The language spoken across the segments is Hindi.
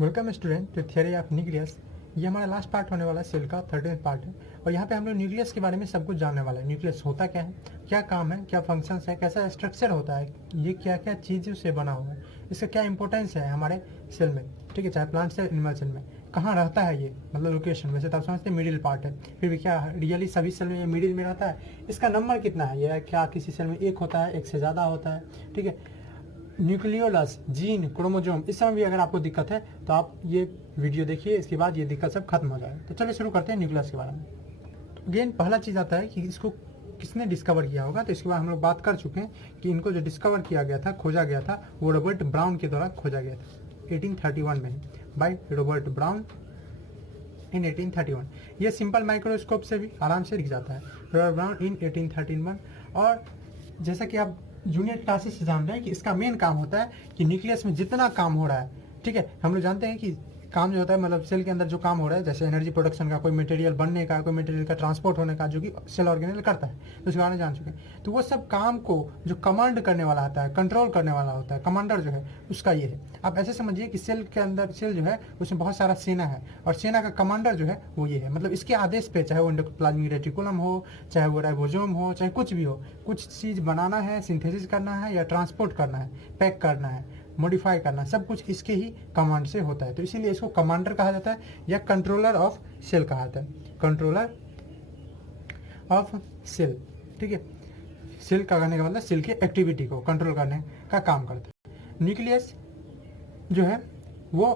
Welcome student to theory of nucleus. ये हमारा लास्ट पार्ट होने वाला है, सेल का 13th पार्ट है। और यहाँ पे हम लोग न्यूक्लियस के बारे में सब कुछ जानने वाला है। न्यूक्लियस होता क्या है, क्या काम है, क्या फंक्शंस है, कैसा स्ट्रक्चर होता है, ये क्या क्या चीज़ों से बना हुआ है, इसका क्या इंपॉर्टेंस है हमारे सेल में, ठीक है, चाहे प्लांट सेल एनिमल सेल में। कहाँ रहता है ये, मतलब लोकेशन, वैसे तो आप समझते हैं मिडिल पार्ट है, फिर भी क्या रियली सभी सेल में ये मिडिल में रहता है। इसका नंबर कितना है, ये क्या किसी सेल में एक होता है, एक से ज़्यादा होता है, ठीक है। न्यूक्लियोलस, जीन, क्रोमोजोम, इस समय भी अगर आपको दिक्कत है तो आप ये वीडियो देखिए, इसके बाद ये दिक्कत सब खत्म हो जाएगा। तो चलिए शुरू करते हैं न्यूक्लियस के बारे में। तो अगेन पहला चीज़ आता है कि इसको किसने डिस्कवर किया होगा। तो इसके बाद हम लोग बात कर चुके हैं कि इनको जो डिस्कवर किया गया था, खोजा गया था, वो रॉबर्ट ब्राउन के द्वारा खोजा गया था 1831 में, बाय रॉबर्ट ब्राउन इन 1831। ये सिंपल माइक्रोस्कोप से भी आराम से दिख जाता है, रॉबर्ट ब्राउन इन 1831। और जैसा कि आप जूनियर क्लासेस से जान रहे हैं कि इसका मेन काम होता है कि न्यूक्लियस में जितना काम हो रहा है, ठीक है, हम लोग जानते हैं कि काम जो होता है, मतलब सेल के अंदर जो काम हो रहा है, जैसे एनर्जी प्रोडक्शन का, कोई मटेरियल बनने का, कोई मटेरियल का ट्रांसपोर्ट होने का, जो कि सेल ऑर्गेनेल करता है, तो उसके बारे में जान चुके हैं। तो वो सब काम को जो कमांड करने वाला आता है, कंट्रोल करने वाला होता है, कमांडर जो है उसका ये है। आप ऐसे समझिए कि सेल के अंदर, सेल जो है उसमें बहुत सारा सेना है, और सेना का कमांडर जो है वो ये है। मतलब इसके आदेश पे, चाहे वो एंडोप्लाज्मिक रेटिकुलम हो, चाहे वो राइबोसोम हो, चाहे कुछ भी हो, कुछ चीज़ बनाना है, सिंथेसिस करना है, या ट्रांसपोर्ट करना है, पैक करना है, मॉडिफाई करना, सब कुछ इसके ही कमांड से होता है। तो इसीलिए इसको कमांडर कहा जाता है, या कंट्रोलर ऑफ सेल कहा जाता है, कंट्रोलर ऑफ सेल, ठीक है। सेल का करने का मतलब सेल की एक्टिविटी को कंट्रोल करने का काम करता है। न्यूक्लियस जो है वो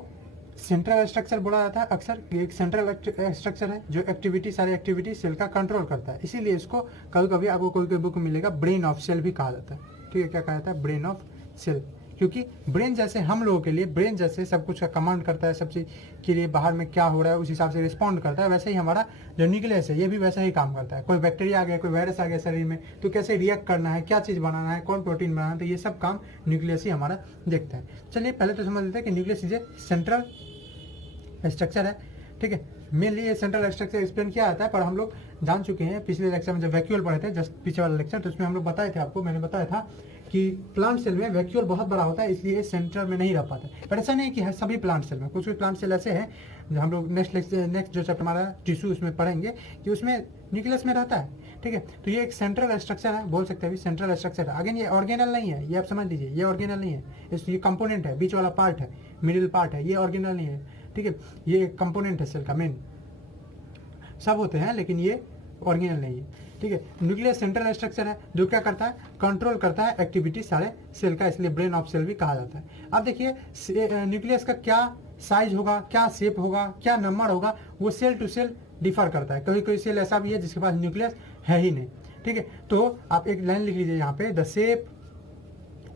सेंट्रल स्ट्रक्चर बोला जाता है अक्सर, एक सेंट्रल स्ट्रक्चर है जो एक्टिविटी, सारी एक्टिविटी सेल का कंट्रोल करता है। इसीलिए इसको कभी कभी आपको कोई कोई बुक मिलेगा ब्रेन ऑफ सेल भी कहा जाता है, ठीक है। क्या कहा जाता है, ब्रेन ऑफ सेल, क्योंकि ब्रेन जैसे हम लोगों के लिए, ब्रेन जैसे सब कुछ का कमांड करता है, सब चीज़ के लिए बाहर में क्या हो रहा है उस हिसाब से रिस्पॉन्ड करता है, वैसे ही हमारा जो न्यूक्लियस है ये भी वैसा ही काम करता है। कोई बैक्टीरिया आ गया, कोई वायरस आ गया शरीर में, तो कैसे रिएक्ट करना है, क्या चीज़ बनाना है, कौन प्रोटीन बनाना है, तो ये सब काम न्यूक्लियस ही हमारा देखता है। चलिए पहले तो समझ लेते हैं कि nucleus is a central structure है, ठीक है। मेनली ये सेंट्रल स्ट्रक्चर एक्सप्लेन किया जाता है, पर हम लोग जान चुके हैं पिछले लेक्चर में जब वैक्यूल पढ़े थे, जस्ट पीछे वाला लेक्चर, तो उसमें हम लोग बताए थे, आपको मैंने बताया था कि प्लांट सेल में वैक्यूल बहुत बड़ा होता है, इसलिए सेंटर में नहीं रह पाता है। पर ऐसा नहीं कि सभी प्लांट सेल में, कुछ कुछ प्लांट सेल ऐसे हैं जो हम लोग नेक्स्ट जो चैप्टर हमारा टिश्यू उसमें पढ़ेंगे कि उसमें न्यूक्लियस में रहता है, ठीक है। तो ये एक सेंट्रल स्ट्रक्चर है, बोल सकते हैं सेंट्रल स्ट्रक्चर है। अगेन ये ऑर्गेनल नहीं है, ये आप समझ लीजिए, ये ऑर्गेनल नहीं है, ये कंपोनेंट है, बीच वाला पार्ट है, मिडिल पार्ट है, ये ऑर्गेनल नहीं है, ठीक है। ये कंपोनेंट है सेल का मेन, सब होते हैं लेकिन ये ऑर्गेनल नहीं है, ठीक है। न्यूक्लियस सेंट्रल स्ट्रक्चर है जो क्या करता है, कंट्रोल करता है एक्टिविटी सारे सेल का, इसलिए ब्रेन ऑफ सेल भी कहा जाता है। अब देखिए न्यूक्लियस का क्या साइज होगा, क्या शेप होगा, क्या नंबर होगा, वो सेल टू सेल डिफर करता है। कोई कोई सेल ऐसा भी है जिसके पास न्यूक्लियस है ही नहीं, ठीक है। तो आप एक लाइन लिख लीजिए यहाँ पे, द शेप,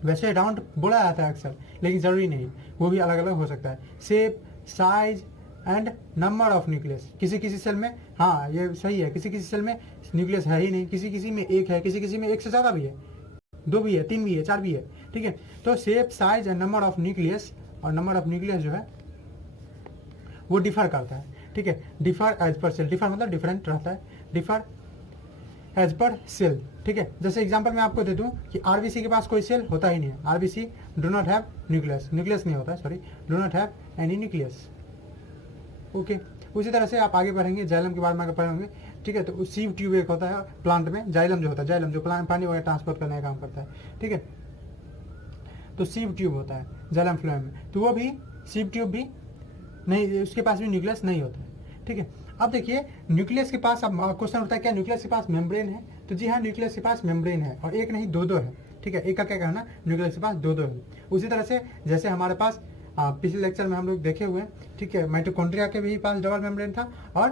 वैसे राउंड बोला जाता है अक्सर, लेकिन जरूरी नहीं, वो भी अलग अलग हो सकता है। Shape, size and number of nucleus, किसी किसी सेल में, हाँ ये सही है, किसी किसी सेल में न्यूक्लियस है ही नहीं, किसी किसी में एक है, किसी किसी में एक से ज़्यादा भी है, दो भी है, तीन भी है, चार भी है, ठीक है। तो shape, size and number of nucleus, और नंबर ऑफ न्यूक्लियस जो है वो डिफर करता है, ठीक है। Differ as per cell, differ मतलब डिफरेंट रहता है, डिफर एज पर सेल, ठीक है। जैसे एग्जांपल मैं आपको दे दूं कि आरबीसी के पास कोई सेल होता ही नहीं है, RBC do not have nucleus, nucleus नहीं होता है, sorry, do not have any nucleus, okay. उसी तरह से आप आगे बढ़ेंगे, जाइलम के बारे में पढ़ेंगे, ठीक है। तो सीव ट्यूब एक होता है प्लांट में, जाइलम जो होता है, जाइलम जो प्लांट पानी वगैरह ट्रांसपोर्ट करने का काम करता है, ठीक है। तो सीव ट्यूब होता है जाइलम फ्लोएम में, तो वो भी सीव ट्यूब भी नहीं, उसके पास भी न्यूक्लियस नहीं होता है, ठीक है। अब देखिए न्यूक्लियस के पास, अब क्वेश्चन उठता है क्या न्यूक्लियस के पास मेम्ब्रेन है, तो जी हाँ, न्यूक्लियस के पास मेम्ब्रेन है, और एक नहीं दो दो है, ठीक है। एक का क्या कहना, न्यूक्लियस के पास दो दो है। उसी तरह से जैसे हमारे पास पिछले लेक्चर में हम लोग देखे हुए हैं, ठीक है, माइटोकॉन्ड्रिया के भी पास डबल मेम्ब्रेन था, और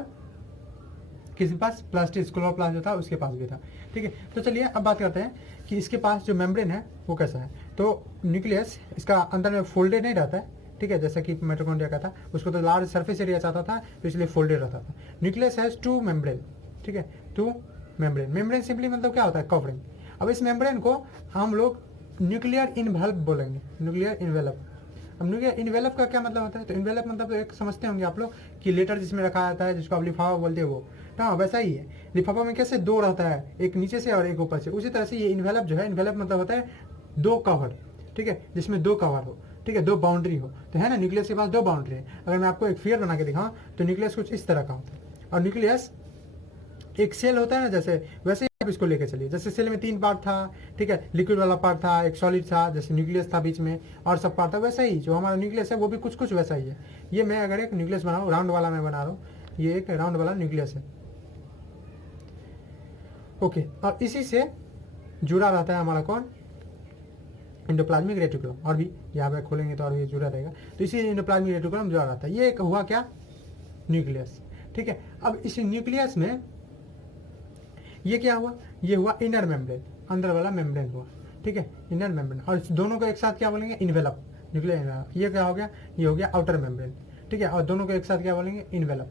किसी के पास प्लास्टिक क्लोरोप्लास्ट जो था उसके पास भी था, ठीक है। तो चलिए अब बात करते हैं कि इसके पास जो मेम्ब्रेन है वो कैसा है। तो न्यूक्लियस इसका अंदर में फोल्डेड नहीं रहता है, ठीक है, जैसा कि माइटोकॉन्ड्रिया का था, उसको तो लार्ज सरफेस एरिया चाहता था, तो इसलिए फोल्डेड रहता था। न्यूक्लियस हैज टू मेम्ब्रेन, ठीक है, टू मेम्ब्रेन। मेम्ब्रेन सिंपली मतलब क्या होता है, कवरिंग। अब इस मेम्ब्रेन को हम लोग न्यूक्लियर इनवेलप बोलेंगे, न्यूक्लियर इनवेलप। अब न्यूक्लियर इनवेलप का क्या मतलब होता है, तो इनवेलप मतलब तो एक समझते होंगे आप लोग कि लेटर जिसमें रखा जाता है, जिसको आप लिफाफा बोलते हैं वो, हाँ वैसा ही है। लिफाफा में कैसे दो रहता है, एक नीचे से और एक ऊपर से, उसी तरह से ये इनवेलप जो है, इनवेलप मतलब होता है दो कवर, ठीक है, जिसमें दो कवर हो। ठीक है, दो बाउंड्री हो, तो है ना, न्यूक्लियस के पास दो बाउंड्री है। अगर मैं आपको एक फिगर बना के दिखाऊं तो न्यूक्लियस कुछ इस तरह का होता है, और न्यूक्लियस एक सेल होता है ना जैसे, वैसे ही आप इसको लेके चलिए। जैसे सेल में 3 पार्ट था, ठीक है, लिक्विड वाला पार्ट था, एक सॉलिड था, जैसे न्यूक्लियस था बीच में, और सब पार्ट था, वैसा ही जो हमारा न्यूक्लियस है वो भी कुछ कुछ वैसा ही है। ये मैं अगर एक न्यूक्लियस बनाऊँ, राउंड वाला मैं बना रहा हूँ, ये एक राउंड वाला न्यूक्लियस है, ओके। और इसी से जुड़ा रहता है हमारा कौन, एंडोप्लाज्मिक रेटिकुलम। और भी यहाँ पे खोलेंगे तो और भी जुड़ा रहेगा, तो इसी एंडोप्लाज्मिक रेटिकुलम जुड़ा रहता है। ये एक हुआ क्या, न्यूक्लियस, ठीक है। अब इस न्यूक्लियस में ये क्या हुआ, ये हुआ इनर मेम्ब्रेन, अंदर वाला मेम्ब्रेन हुआ, ठीक है, इनर मेम्ब्रेन। और इस दोनों को एक साथ क्या बोलेंगे, इन्वेलप, न्यूक्लियर। ये क्या हो गया, ये हो गया आउटर मेम्ब्रेन, ठीक है, और दोनों को एक साथ क्या बोलेंगे, इन्वेलप।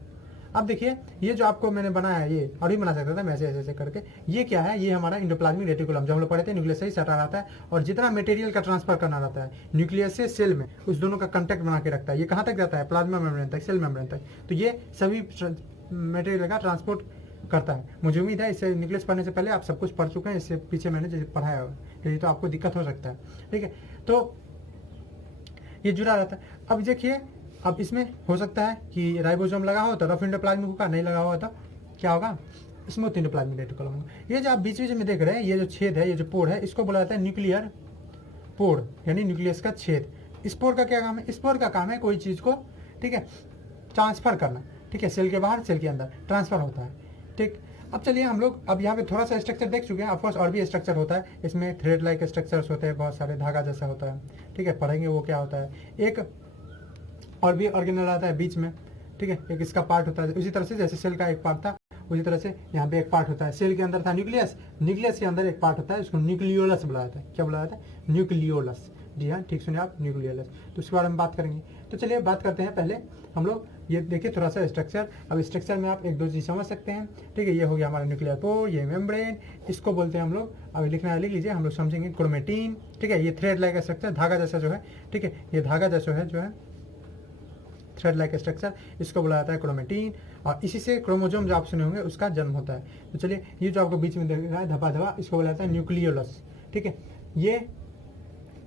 अब देखिए ये जो आपको मैंने बनाया है, ये और भी बना सकता था मैं ऐसे ऐसे करके। ये क्या है, ये हमारा इंडोप्लाज्मिक रेटिकुलम, जो हम लोग पढ़े थे, न्यूक्लियस से ही सटा रहता है, और जितना मटेरियल का ट्रांसफर करना रहता है न्यूक्लियस से सेल में, उस दोनों का कंटेक्ट बना के रखता है। ये कहाँ तक जाता है, प्लाज्मा मेम्ब्रेन तक, सेल मेम्ब्रेन तक। तो ये सभी मटेरियल का ट्रांसपोर्ट करता है। मुझे उम्मीद है इससे न्यूक्लियस पढ़ने से पहले आप सब कुछ पढ़ चुके हैं, इससे पीछे मैंने जो पढ़ाया हुआ, यही तो आपको दिक्कत हो सकता है, ठीक है। तो ये जुड़ा रहता है। अब देखिए, अब इसमें हो सकता है कि राइबोसोम लगा हो तो रफ एंडोप्लाज्मिक होगा, नहीं लगा हुआ तो क्या होगा, स्मूथ एंडोप्लाज्मिक रेटिकुलम होगा। ये जो आप बीच बीच में देख रहे हैं, ये जो छेद है, ये जो पोर है, इसको बोला जाता है न्यूक्लियर पोर, यानी न्यूक्लियस का छेद। इस पोर का क्या काम है, इस पोर का काम है कोई चीज़ को, ठीक है, ट्रांसफर करना, ठीक है, सेल के बाहर सेल के अंदर ट्रांसफर होता है, ठीक। अब चलिए हम लोग अब यहाँ पे थोड़ा सा स्ट्रक्चर देख चुके हैं। ऑफकोर्स और भी स्ट्रक्चर होता है इसमें, थ्रेड लाइक स्ट्रक्चर्स होते हैं, बहुत सारे धागा जैसा होता है, ठीक है, पढ़ेंगे वो क्या होता है। एक और भी ऑर्गेनल आता है बीच में, ठीक है, एक इसका पार्ट होता है। उसी तरह से जैसे सेल का एक पार्ट था, उसी तरह से यहाँ पे एक पार्ट होता है। सेल के अंदर था न्यूक्लियस, न्यूक्लियस के अंदर एक पार्ट होता है, उसको न्यूक्लियोलस बुलाया जाता है। क्या बुलाया जाता है, न्यूक्लियोलस। जी हाँ, ठीक सुनिए आप, न्यूक्लियोलस। तो उसके बारे में बात करेंगे। तो चलिए बात करते हैं पहले हम लोग, ये देखिए थोड़ा सा स्ट्रक्चर। अब स्ट्रक्चर में आप एक दो चीज़ समझ सकते हैं, ठीक है। ये हो गया हमारा न्यूक्लियर पोर, ये मेम्ब्रेन, इसको बोलते हैं हम लोग, अभी लिखना है लिख लीजिए, हम लोग समझेंगे क्रोमेटिन, ठीक है। ये थ्रेड लाइक स्ट्रक्चर, धागा जैसा जो है, ठीक है, ये धागा जैसा है जो है थ्रेड लाइक स्ट्रक्चर, इसको बुलाया जाता है क्रोमेटिन। और इसी से क्रोमोजोम जो आप सुने होंगे उसका जन्म होता है। तो चलिए, ये जो आपको बीच में दिख रहा है धपा धपा, इसको बुलाया जाता है न्यूक्लियोलस, ठीक है। ये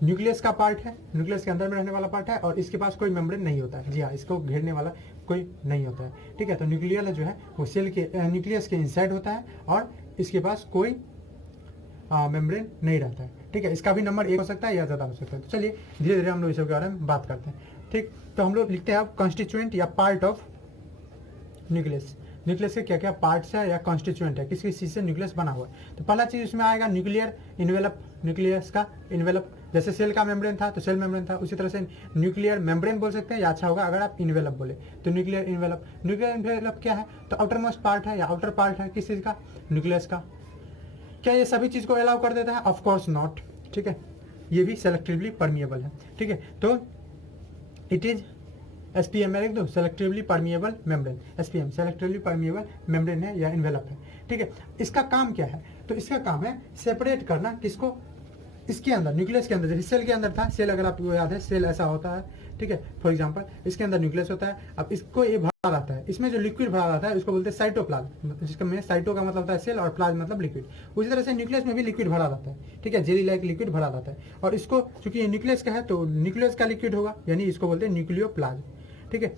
न्यूक्लियस का पार्ट है, न्यूक्लियस के अंदर में रहने वाला पार्ट है, और इसके पास कोई मेम्ब्रेन नहीं होता है। जी हाँ, इसको घेरने वाला कोई नहीं होता है, ठीक है। तो न्यूक्लियल जो है वो सेल के न्यूक्लियस के इनसाइड होता है, और इसके पास कोई मेम्ब्रेन नहीं रहता है, ठीक है। इसका भी नंबर 1 हो सकता है या ज़्यादा हो सकता है। तो चलिए धीरे धीरे हम लोग इस सब के बारे में बात करते हैं, ठीक। तो हम लोग लिखते हैं अब कॉन्स्टिट्यूएंट या पार्ट ऑफ न्यूक्लियस। न्यूक्लियस के क्या क्या पार्ट्स है या कॉन्स्टिट्यूएंट है, किस किस चीज़ से न्यूक्लियस बना हुआ है। तो पहला चीज़ उसमें आएगा न्यूक्लियर इन्वेलप, न्यूक्लियस का इन्वेलप। जैसे सेल का मेम्ब्रेन था तो सेल मेम्ब्रेन था, उसी तरह से न्यूक्लियर मेम्ब्रेन बोल सकते हैं, या अच्छा होगा अगर आप इन्वेलप बोले तो न्यूक्लियर इन्वेलप। न्यूक्लियर इन्वेलप क्या है, तो आउटर मोस्ट पार्ट है या आउटर पार्ट है किस चीज़ का, न्यूक्लियस का। क्या ये सभी चीज़ को अलाउ कर देता है, ऑफ कोर्स नॉट, ठीक है। ये भी सेलेक्टिवली परमिएबल है, ठीक है। तो इट इज SPM में लिख दो, selectively permeable membrane. SPM selectively permeable membrane है या इन्वेलप है, ठीक है। इसका काम क्या है, तो इसका काम है सेपरेट करना किसको, इसके अंदर न्यूक्लियस के अंदर। जैसे सेल के अंदर था, सेल अगर आपको याद है, सेल ऐसा होता है, ठीक है। फॉर एग्जांपल इसके अंदर न्यूक्लियस होता है। अब इसको ये भरा रहता है, इसमें जो लिक्विड भरा रहता है उसको बोलते हैं साइटोप्लाज्म, जिसका में साइटो का मतलब होता है सेल और प्लाज्म मतलब लिक्विड। उसी तरह से न्यूक्लियस में भी लिक्विड भरा रहता है, ठीक है, जेली लाइक लिक्विड भरा रहता है। और इसको चूंकि ये न्यूक्लियस का है तो न्यूक्लियस का लिक्विड होगा, यानी इसको बोलते हैं न्यूक्लियोप्लाज्म, ठीक है,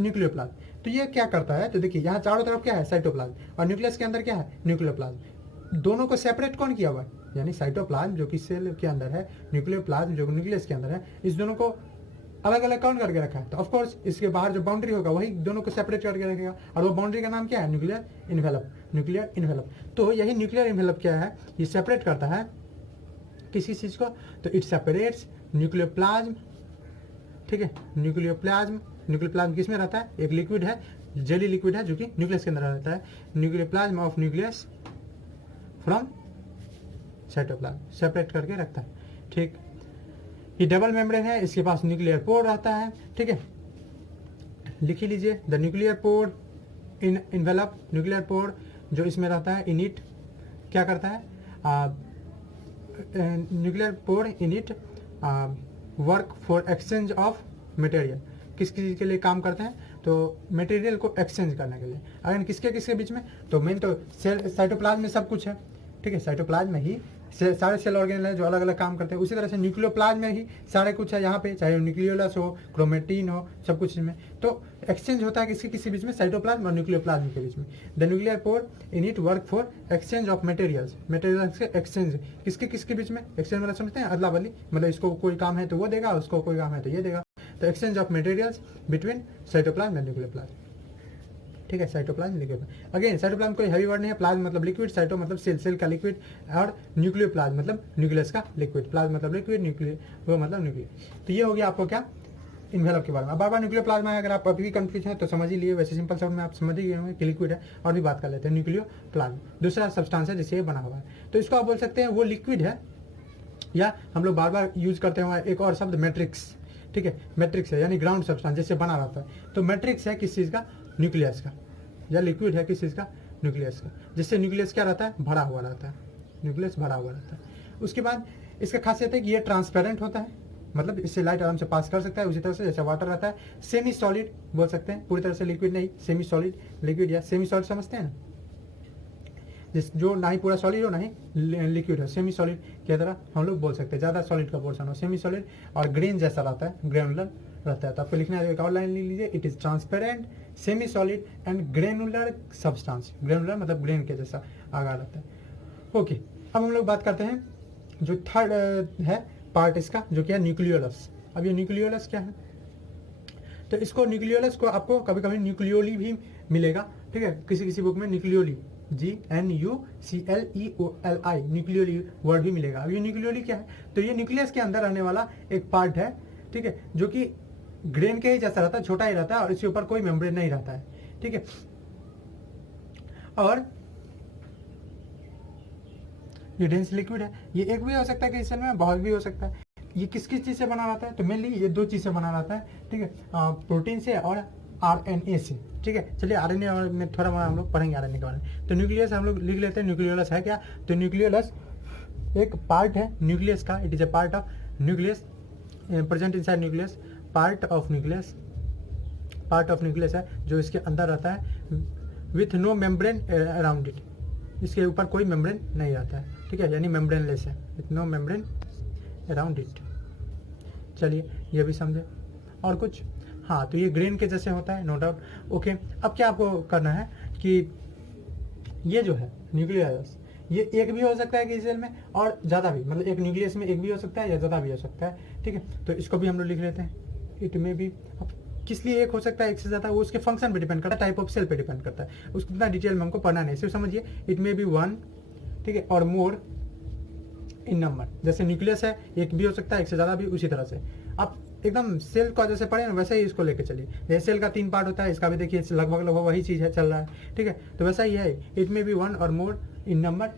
न्यूक्लियोप्लाज्म। तो ये क्या करता है, तो देखिए यहाँ चारों तरफ क्या है, साइटोप्लाज्म, और न्यूक्लियस के अंदर क्या है, न्यूक्लियोप्लाज्म। दोनों को सेपरेट कौन किया हुआ है, यानी साइटोप्लाज्म जो कि सेल के अंदर है, न्यूक्लियोप्लाज्म जो न्यूक्लियस के अंदर है, इस दोनों को अलग अलग कौन करके रखा है। तो ऑफ कोर्स इसके बाहर जो बाउंड्री होगा वही दोनों को सेपरेट करके रखेगा, और वो बाउंड्री का नाम क्या है, न्यूक्लियर इन्वेलप, न्यूक्लियर इन्वेलप। तो यही न्यूक्लियर इन्वेलप क्या है, ये सेपरेट करता है किसी चीज को, तो इट सेपरेट्स न्यूक्लियोप्लाज्म, ठीक है, न्यूक्लियोप्लाज्म। न्यूक्लियोप्लाज्म किस में रहता है, एक लिक्विड है, जेली लिक्विड है जो कि न्यूक्लियस के अंदर रहता है। Nucleoplasm of nucleus from cytoplasm, separate करके रखता है, ठीक। ये डबल मेम्ब्रेन है, इसके पास न्यूक्लियर पोर रहता है, ठीक है। लिख ही लीजिए, the nuclear pore in envelope, nuclear pore जो इसमें रहता है, इनिट क्या करता है, nuclear pore init work for exchange of material. किस चीज़ के लिए काम करते हैं, तो मटेरियल को एक्सचेंज करने के लिए। अगर किसके किसके बीच में, तो मेन तो सेल साइटोप्लाज्म में सब कुछ है, ठीक है, साइटोप्लाज्म में ही सारे सेल ऑर्गेनेल है जो अलग अलग काम करते हैं। उसी तरह से न्यूक्लियोप्लाज्म में ही सारे कुछ है यहाँ पे, चाहे न्यूक्लियोलस हो, क्रोमेटिन हो, सब कुछ इसमें। तो एक्सचेंज होता है किसके किसी बीच में, साइटोप्लाज्म और न्यूक्लियोप्लाज्म के बीच में। The nuclear pore in it work for exchange of materials, materials के एक्सचेंज किसके किसके बीच में, एक्सचेंज मतलब समझते हैं अदला बदली, मतलब इसको कोई काम है तो वो देगा, उसको कोई काम है तो ये देगा। तो exchange of materials between cytoplasm and nucleoplasm, ठीक है। साइटोप्लाज्म लिक्विड, अगेन साइटोप्लाज्म कोई हैवी वर्ड नहीं है, प्लाज्म मतलब लिक्विड, साइटो मतलब सेल, सेल का लिक्विड, और न्यूक्लियोप्लाज्म मतलब न्यूक्लियस का लिक्विड, प्लाज्म मतलब लिक्विड, न्यूक्लियर वो मतलब न्यूक्लियर। तो ये हो गया आपको क्या, इन्वेलप के बारे में। बार बार न्यूक्लियोप्लाज्म है, अगर आप अभी भी कंफ्यूज हैं तो समझ ही लिए, वैसे सिंपल शब्द में आप समझ ही गए होंगे कि लिक्विड है। और भी बात कर लेते हैं, न्यूक्लियोप्लाज्म दूसरा सब्सटेंस है जिससे ये बना हुआ है। तो इसको आप बोल सकते हैं वो लिक्विड है, या हम लोग बार बार यूज करते हैं एक और शब्द मैट्रिक्स, ठीक है। मैट्रिक्स है यानी ग्राउंड सब्सटेंस जिससे बना रहता है। तो मैट्रिक्स है किस चीज़ का, न्यूक्लियस का, या लिक्विड है किस चीज़ का, न्यूक्लियस का, जिससे न्यूक्लियस क्या रहता है, भरा हुआ रहता है, न्यूक्लियस भरा हुआ रहता है। उसके बाद इसका खासियत है कि ये ट्रांसपेरेंट होता है, मतलब इससे लाइट आराम से पास कर सकता है। उसी तरह से जैसे वाटर रहता है, सेमी सॉलिड बोल सकते हैं, पूरी तरह से लिक्विड नहीं, सेमी सॉलिड लिक्विड, या सेमी सॉलिड समझते हैं ना, जिस जो ना ही पूरा सॉलिड हो ना ही लिक्विड हो, सेमी सॉलिड की तरह हम लोग बोल सकते हैं, ज़्यादा सॉलिड का पोर्शन हो सेमी सॉलिड, और ग्रेन जैसा रहता है, ग्रेनुलर रहता है। तो आपको लिखना है, एक और लाइन ले लीजिए, it is transparent, semi solid and granular substance, granular मतलब ग्रेन के जैसा आगा रहता है। ओके, अब हम लोग बात करते हैं जो थर्ड है पार्ट इसका, जो क्या है न्यूक्लियोलस। अब ये न्यूक्लियोलस क्या है, तो इसको न्यूक्लियोलस को आपको कभी कभी न्यूक्लियोली भी मिलेगा, ठीक है, किसी किसी बुक में न्यूक्लियोली, GNUCLEOLI न्यूक्लियोली वर्ड भी मिलेगा। अब ये न्यूक्लियोली क्या है, तो ये न्यूक्लियस के अंदर रहने वाला एक पार्ट है, ठीक है, जो कि ग्रेन के ही जैसा रहता है, छोटा ही रहता है, और इसके ऊपर कोई मेम्ब्रेन नहीं रहता है, ठीक है। और ये डेंस लिक्विड है, ये एक भी हो सकता है कि सेल में बहुत भी हो सकता है। ये किस किस चीज़ से बना रहता है, तो मेनली ये दो चीज़ से बना रहता है, ठीक है, प्रोटीन से और RNA से, ठीक है। चलिए RNA और में थोड़ा हम लोग पढ़ेंगे RNA के बारे में। तो न्यूक्लियस हम लोग लिख लेते हैं, न्यूक्लियोलस है क्या, तो न्यूक्लियोलस एक पार्ट है न्यूक्लियस का, it is a part of nucleus present inside nucleus, part of nucleus है जो इसके अंदर रहता है, with no membrane around it, इसके ऊपर कोई मेम्ब्रेन नहीं रहता है, ठीक है, यानी मेम्ब्रेनलेस है, with no membrane around it. चलिए ये भी समझे, और कुछ, हाँ, तो ये ग्रेन के जैसे होता है, नो डाउट। ओके, अब क्या आपको करना है कि ये जो है न्यूक्लियस, ये एक भी हो सकता है कि सेल में, और ज़्यादा भी, मतलब एक न्यूक्लियस में एक भी हो सकता है या ज़्यादा भी हो सकता है, ठीक है। तो इसको भी हम लोग लिख लेते हैं, इट में भी। अब किस लिए एक हो सकता है, एक से ज़्यादा, वो उसके फंक्शन पे डिपेंड करता है, टाइप ऑफ सेल पे डिपेंड करता है, उसको इतना डिटेल में हमको पढ़ना नहीं, सिर्फ समझिए इट में बी वन, ठीक है, और मोर इन नंबर। जैसे न्यूक्लियस है, एक भी हो सकता है, एक से ज़्यादा भी, उसी तरह से आप एकदम सेल का जैसे पढ़े ना वैसे ही इसको लेके चलिए। जैसे सेल का 3 पार्ट होता है, इसका भी देखिए लगभग लगभग वही चीज़ है, चल रहा है, ठीक है। तो वैसा ही है, इट में बी वन और मोर इन नंबर,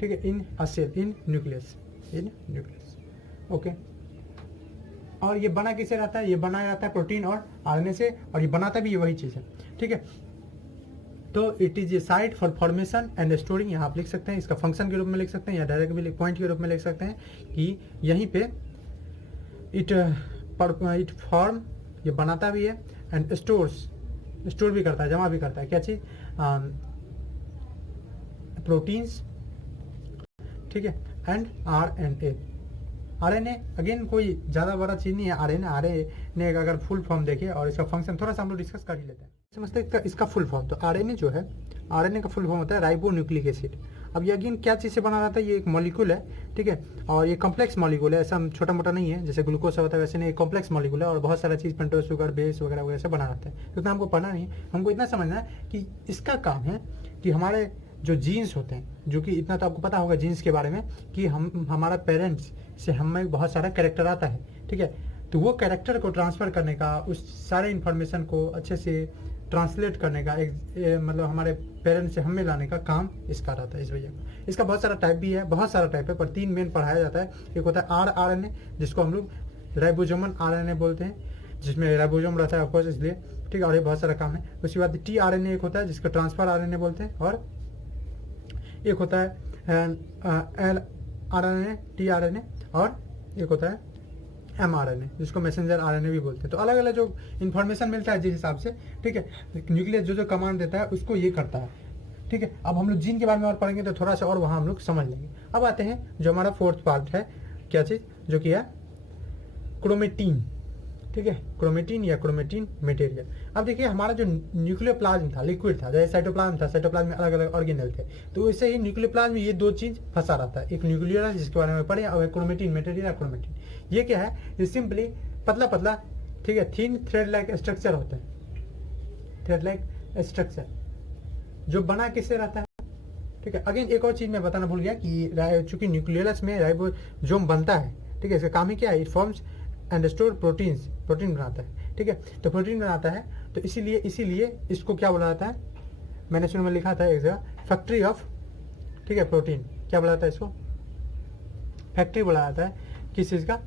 ठीक है, इन अ सेल, इन न्यूक्लियस, ओके। और ये बना किससे रहता है, ये बना रहता है प्रोटीन और RNA से, और ये बनाता भी वही चीज़ है, ठीक है। तो it is A site for formation and storing, यहाँ आप लिख सकते हैं, इसका फंक्शन के रूप में लिख सकते हैं, या डायरेक्ट भी पॉइंट के रूप में लिख सकते हैं कि यहीं पे इट फॉर्म, ये बनाता भी है, एंड स्टोर भी करता है, जमा भी करता है, क्या चीज़, प्रोटीन्स, ठीक है, एंड RNA अगेन कोई ज़्यादा बड़ा चीज़ नहीं है। RNA का अगर फुल फॉर्म देखें, और इसका फंक्शन थोड़ा सा हम लोग डिस्कस कर ही लेते हैं, समझते हैं इसका फुल फॉर्म। तो RNA जो है, RNA का फुल फॉर्म होता है राइबो न्यूक्लिक एसिड। अब ये अगेन क्या चीज़ से बना रहता है, ये एक मॉलिक्यूल है, ठीक है, और ये कॉम्प्लेक्स मॉलिक्यूल है, ऐसा छोटा मोटा नहीं है, जैसे ग्लूकोज होता है वैसे नहीं, कॉम्प्लेक्स मॉलिक्यूल है, और बहुत सारा चीज़ पेंटोज शुगर बेस वगैरह वगैरह से बना रहता है। तो इतना हमको पढ़ना नहीं है, हमको इतना समझना है कि इसका काम है कि हमारे जो जीन्स होते हैं, जो कि इतना तो आपको पता होगा जीन्स के बारे में, कि हमारा पेरेंट्स से हमें बहुत सारा कैरेक्टर आता है, ठीक है, तो वो कैरेक्टर को ट्रांसफ़र करने का, उस सारे इन्फॉर्मेशन को अच्छे से ट्रांसलेट करने का, मतलब हमारे पेरेंट्स से हमें लाने का काम इसका रहता है, इस वजह का। इसका बहुत सारा टाइप भी है, बहुत सारा टाइप है, पर 3 मेन पढ़ाया जाता है। एक होता है RNA, जिसको हम लोग राइबोसोमल RNA बोलते हैं, जिसमें राइबोसोम रहता है ऑफकोर्स, इसलिए, ठीक है, और ये बहुत सारा काम है। उसके बाद tRNA एक होता है, जिसको ट्रांसफर RNA बोलते हैं, और एक होता है LRNA, tRNA, और एक होता है mRNA, जिसको मैसेंजर RNA भी बोलते हैं। तो अलग अलग जो इन्फॉर्मेशन मिलता है जिस हिसाब से, ठीक है, न्यूक्लियस जो कमांड देता है उसको ये करता है, ठीक है, अब हम लोग जीन के बारे में और पढ़ेंगे तो थोड़ा सा और वहाँ हम लोग समझ लेंगे। अब आते हैं जो हमारा फोर्थ पार्ट है, क्या चीज़, जो कि है क्रोमेटीन। ठीक है, क्रोमेटीन या क्रोमेटीन मटेरियल। अब देखिए हमारा जो न्यूक्लियोप्लाज्म था, लिक्विड था, जैसे साइटोप्लाज्म था, साइटोप्लाज्म में अलग अलग ऑर्गेनेल थे, तो वैसे ही न्यूक्लियोप्लाज्म में ये दो चीज फंसा रहता है, एक न्यूक्लियर जिसके बारे में पढ़े, और क्रोमेटीन मटेरियल या क्रोमेटीन। ये क्या है, ये सिंपली पतला पतला, ठीक है, थिन थ्रेड लाइक स्ट्रक्चर होता है, थ्रेड लाइक स्ट्रक्चर जो बना किससे रहता है। ठीक है, अगेन एक और चीज मैं बताना भूल गया कि चूंकि न्यूक्लियस में राइबोसोम बनता है, ठीक है, इसका काम ही क्या है, it forms and store proteins, protein बनाता है। ठीक है, तो प्रोटीन बनाता है, तो इसीलिए इसको क्या बोला जाता है, मैंने शुरू में लिखा था एक जगह, फैक्ट्री ऑफ, ठीक है, प्रोटीन। क्या बोला जाता है इसको, फैक्ट्री बोला जाता है किस चीज़ का,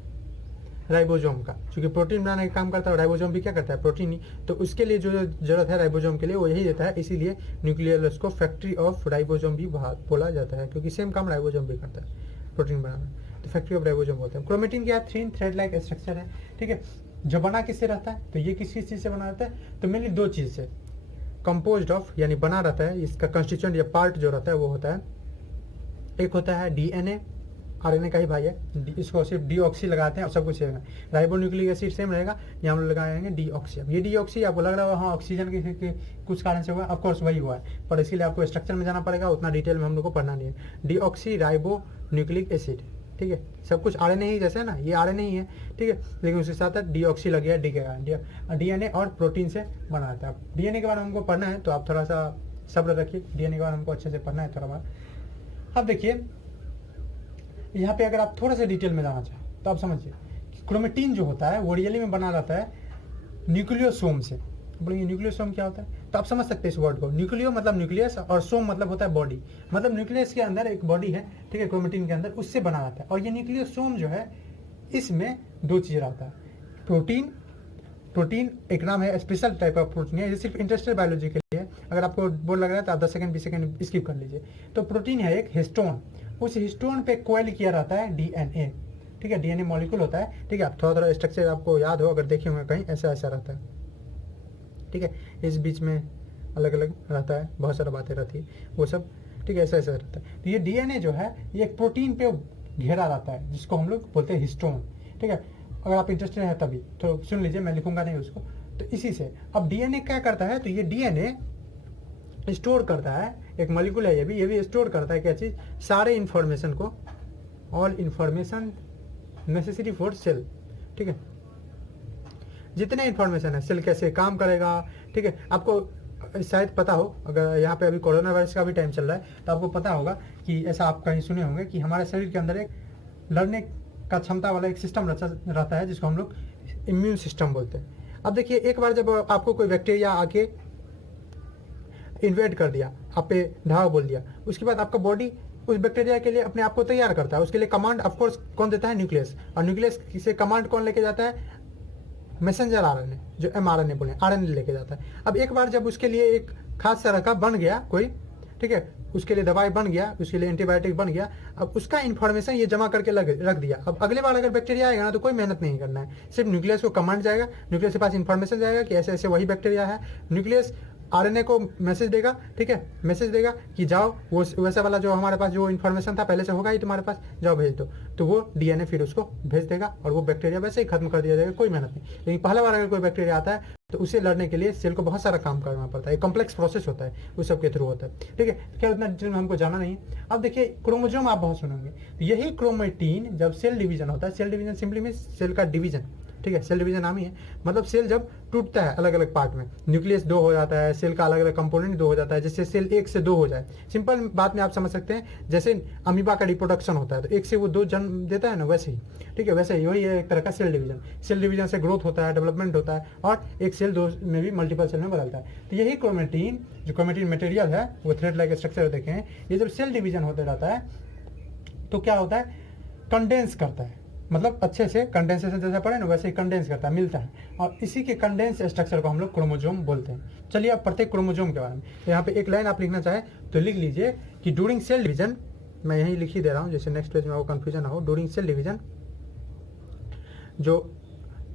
राइबोसोम का। क्योंकि प्रोटीन बनाने का काम करता है, राइबोसोम भी क्या करता है, प्रोटीन ही। तो उसके लिए जो जरूरत है राइबोसोम के लिए वो यही देता है, इसीलिए न्यूक्लियस को फैक्ट्री ऑफ राइबोसोम भी बोला जाता है, क्योंकि सेम काम राइबोसोम भी करता है, प्रोटीन बनाना। तो फैक्ट्री ऑफ राइबोसोम बोलते हैं। क्रोमेटिन क्या, थिन थ्रेड लाइक स्ट्रक्चर है। ठीक है, जो बना किससे रहता है, तो ये किस चीज़ से बना रहता है, तो मेनली दो चीज़ से कंपोज्ड ऑफ, यानी बना रहता है, इसका कंस्टिट्यूएंट या पार्ट जो रहता है वो होता है, एक होता है डीएनए, आरएनए का ही भाई है, इसको सिर्फ डीऑक्सी लगाते हैं और सब कुछ सेम है। राइबोन्यूक्लिक एसिड सेम रहेगा, यहाँ हम लोग लगाएंगे डीऑक्सी। अब ये डीऑक्सी आपको लग रहा होगा हाँ ऑक्सीजन के कुछ कारण से हुआ, ऑफकोर्स वही हुआ है, पर इसके लिए आपको स्ट्रक्चर में जाना पड़ेगा, उतना डिटेल में हम लोग को पढ़ना नहीं है। डीऑक्सी राइबोन्यूक्लिक एसिड, ठीक है, सब कुछ आरएनए ही जैसे है ना, ये आरएनए ही है, ठीक है, लेकिन उसके साथ डीऑक्सी लग गया डी के कारण, डीएनए और प्रोटीन से बना रहता है। अब डीएनए के बारे में हमको पढ़ना है, तो आप थोड़ा सा सब्र रखिए, डीएनए के बारे में हमको अच्छे से पढ़ना है थोड़ा बार। अब देखिए यहाँ पे अगर आप थोड़ा सा डिटेल में जाना चाहें तो आप समझिए, क्रोमेटिन जो होता है वो रियली में बना रहता है न्यूक्लियोसोम से। बोलेंगे न्यूक्लियोसोम क्या होता है, तो आप समझ सकते हैं इस वर्ड को, न्यूक्लियो मतलब न्यूक्लियस और सोम मतलब होता है बॉडी, मतलब न्यूक्लियस के अंदर एक बॉडी है, ठीक है, क्रोमेटिन के अंदर, उससे बना रहता है। और ये न्यूक्लियोसोम जो है इसमें दो चीज़ रहता है, प्रोटीन, प्रोटीन एक नाम है, स्पेशल टाइप ऑफ प्रोटीन है, ये सिर्फ इंडस्ट्रियल बायोलॉजी के लिए है। अगर आपको बोर्ड लग रहा है तो आप 10 सेकंड 20 सेकंड स्किप कर लीजिए। तो प्रोटीन है एक हिस्टोन, उस हिस्टोन पे कोयल किया रहता है डीएनए, ठीक है, डीएनए मॉलिक्यूल होता है, ठीक है। आप थोड़ा थोड़ा स्ट्रक्चर आपको याद हो, अगर देखे होंगे कहीं, ऐसा ऐसा रहता है, ठीक है, इस बीच में अलग अलग रहता है, बहुत सारी बातें रहती है वो सब, ठीक है, ऐसा ऐसा रहता है। तो ये डीएनए जो है ये एक प्रोटीन पे घेरा रहता है, जिसको हम लोग बोलते हैं हिस्टोन, ठीक है। अगर आप इंटरेस्टेड है तभी तो सुन लीजिए, मैं लिखूंगा नहीं उसको। तो इसी से अब डीएनए क्या करता है, तो ये डीएनए स्टोर करता है, एक मॉलिक्यूल है ये भी स्टोर करता है क्या चीज़, सारे इंफॉर्मेशन को, all information necessary for sale, ठीक है, जितने इंफॉर्मेशन है, सेल कैसे काम करेगा, ठीक है। आपको शायद पता हो, अगर यहाँ पे अभी कोरोना वायरस का भी टाइम चल रहा है तो आपको पता होगा कि ऐसा आप कहीं सुने होंगे कि हमारे शरीर के अंदर एक लड़ने का क्षमता वाला एक सिस्टम रहता है, जिसको हम लोग इम्यून सिस्टम बोलते हैं। अब देखिए एक बार जब आपको कोई बैक्टीरिया आके इन्वेड कर दिया, आप पे ढाव बोल दिया, उसके बाद आपका बॉडी उस बैक्टीरिया के लिए अपने आप को तैयार करता है। उसके लिए कमांड ऑफकोर्स कौन देता है, न्यूक्लियस, और न्यूक्लियस से कमांड कौन लेके जाता है, मैसेंजर आरएनए, जो एमआरएनए बोले, आरएनए लेके जाता है। अब एक बार जब उसके लिए एक खास तरह का बन गया कोई, ठीक है, उसके लिए दवाई बन गया, उसके लिए एंटीबायोटिक बन गया, अब उसका इन्फॉर्मेशन ये जमा करके रख दिया। अब अगले बार अगर बैक्टीरिया आएगा ना तो कोई मेहनत नहीं करना है, सिर्फ न्यूक्लियस को कमांड जाएगा, न्यूक्लियस के पास इन्फॉर्मेशन जाएगा कि ऐसे ऐसे वही बैक्टीरिया है, न्यूक्लियस आरएनए को मैसेज देगा, ठीक है, मैसेज देगा कि जाओ वो वैसा वाला जो हमारे पास जो इन्फॉर्मेशन था पहले से होगा ही तुम्हारे पास, जाओ भेज दो, तो वो डीएनए फिर उसको भेज देगा और वो बैक्टीरिया वैसे ही खत्म कर दिया जाएगा, कोई मेहनत नहीं। लेकिन पहला बार अगर कोई बैक्टीरिया आता है तो उसे लड़ने के लिए सेल को बहुत सारा काम करना पड़ता है, कॉम्प्लेक्स प्रोसेस होता है, उस सब के थ्रू होता है, ठीक है। क्या उतना डिटेल में हमको जाना नहीं है। अब देखिए क्रोमोसोम आप बहुत सुनेंगे, तो यही क्रोमेटिन जब सेल डिवीजन होता है, cell division simply mean cell का डिवीजन, ठीक है, सेल डिवीजन नाम ही है, मतलब सेल जब टूटता है अलग अलग पार्ट में, न्यूक्लियस दो हो जाता है, सेल का अलग अलग कंपोनेंट दो हो जाता है, जैसे सेल एक से दो हो जाए, सिंपल बात में आप समझ सकते हैं, जैसे अमीबा का रिप्रोडक्शन होता है तो एक से वो दो जन्म देता है ना, वैसे ही, ठीक है, वैसे ही वही है एक तरह का सेल डिवीजन। सेल डिवीजन से ग्रोथ होता है, डेवलपमेंट होता है, और एक सेल दो में भी मल्टीपल सेल में बदलता है। तो यही क्रोमेटिन, जो क्रोमेटिन मटेरियल है, वो थ्रेड लाइक स्ट्रक्चर देखें, ये जब सेल डिवीजन होते रहता है तो क्या होता है, कंडेंस करता है, मतलब अच्छे से कंडेंसेशन जैसा पढ़े ना वैसे ही कंडेंस करता है, मिलता है, और इसी के कंडेंस स्ट्रक्चर को हम लोग क्रोमोसोम बोलते हैं। चलिए अब प्रत्येक क्रोमोसोम के बारे में, तो यहाँ पे एक लाइन आप लिखना चाहे तो लिख लीजिए कि ड्यूरिंग सेल डिवीजन, मैं यही लिख ही दे रहा हूँ जैसे नेक्स्ट पेज में वो कंफ्यूजन ना हो, ड्यूरिंग सेल डिवीजन जो